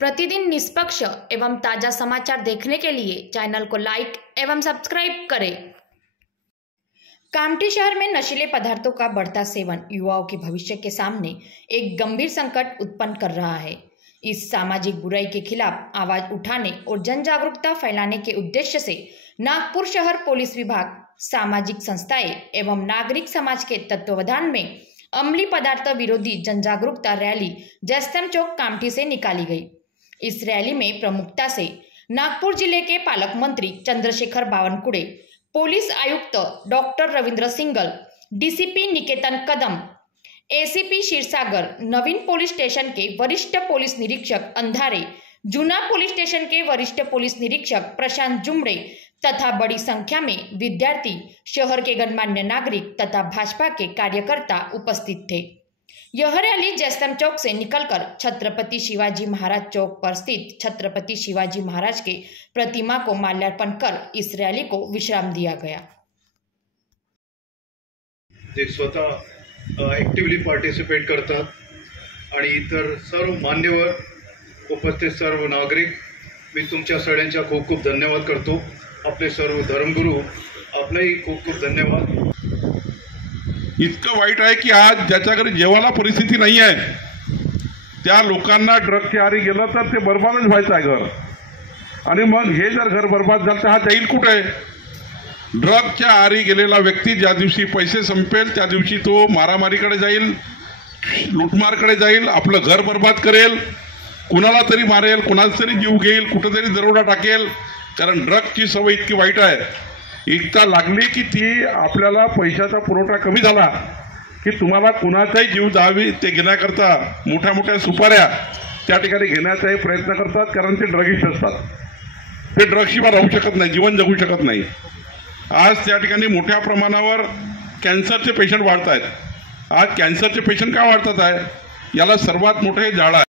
प्रतिदिन निष्पक्ष एवं ताजा समाचार देखने के लिए चैनल को लाइक एवं सब्सक्राइब करें। कामठी शहर में नशीले पदार्थों का बढ़ता सेवन युवाओं के भविष्य के सामने एक गंभीर संकट उत्पन्न कर रहा है। इस सामाजिक बुराई के खिलाफ आवाज उठाने और जन जागरूकता फैलाने के उद्देश्य से नागपुर शहर पुलिस विभाग, सामाजिक संस्थाएं एवं नागरिक समाज के तत्वावधान में अम्लीय पदार्थ विरोधी जन जागरूकता रैली जयस्तंभ चौक कामठी से निकाली गई। इस रैली में प्रमुखता से नागपुर जिले के पालक मंत्री चंद्रशेखर बावनकुळे, पुलिस आयुक्त doctor Ravindra Singal, DCP Niketan Kadam, ACP Kshirsagar, नवीन पुलिस स्टेशन के वरिष्ठ पुलिस निरीक्षक अंधारे, जूना पुलिस स्टेशन के वरिष्ठ पुलिस निरीक्षक प्रशांत जुमड़े तथा बड़ी संख्या में विद्यार्थी, शहर के गणमान्य नागरिक तथा भाजपा के कार्यकर्ता उपस्थित थे। यह रैली जयस्तंभ चौक से निकलकर छत्रपति शिवाजी महाराज चौक पर स्थित छत्रपति शिवाजी महाराज के प्रतिमा को माल्यार्पण कर इस रैली को विश्राम दिया गया। ते स्वतः ऍक्टिव्हली पार्टिसिपेट करतात आणि इतर सर्व मान्यवर उपस्थित सर्व नागरिक, मी तुमच्या सगळ्यांचा खूप खूप धन्यवाद करतो। आपले सर्व धर्मगुरू, आपलेही खूप खूप धन्यवाद। इतकं वाईट आहे की आज ज्याच्याकडे जेवायला परिस्थिती नाही आहे त्या लोकांना ड्रगच्या आहारी गेलं तर ते बर्बादच व्हायचं आहे घर। आणि मग हे जर घर बर्बाद झालं तर हा जाईल कुठे? ड्रगच्या आहारी गेलेला व्यक्ती ज्या दिवशी पैसे संपेल त्या दिवशी तो मारामारीकडे जाईल, लुटमारकडे जाईल, आपलं घर बर्बाद करेल, कुणाला तरी मारेल, कुणाचा तरी जीव घेईल, कुठेतरी दरोडा टाकेल। कारण ड्रगची सवय इतकी वाईट आहे, एकदा लागली की ती आपल्याला पैशाचा पुरवठा कमी झाला की तुम्हाला कुणाचाही जीव द्यावी ते घेण्याकरता मोठ्या मोठ्या सुपाऱ्या त्या ठिकाणी घेण्याचाही प्रयत्न करतात। कारण ते ड्रगिस्ट असतात, ते ड्रगशिवाय राहू शकत नाही, जीवन जगू शकत नाही। आज त्या ठिकाणी मोठ्या प्रमाणावर कॅन्सरचे पेशंट वाढत आहेत। आज कॅन्सरचे पेशंट का वाढतात आहे? याला सर्वात मोठे जाळ आहे।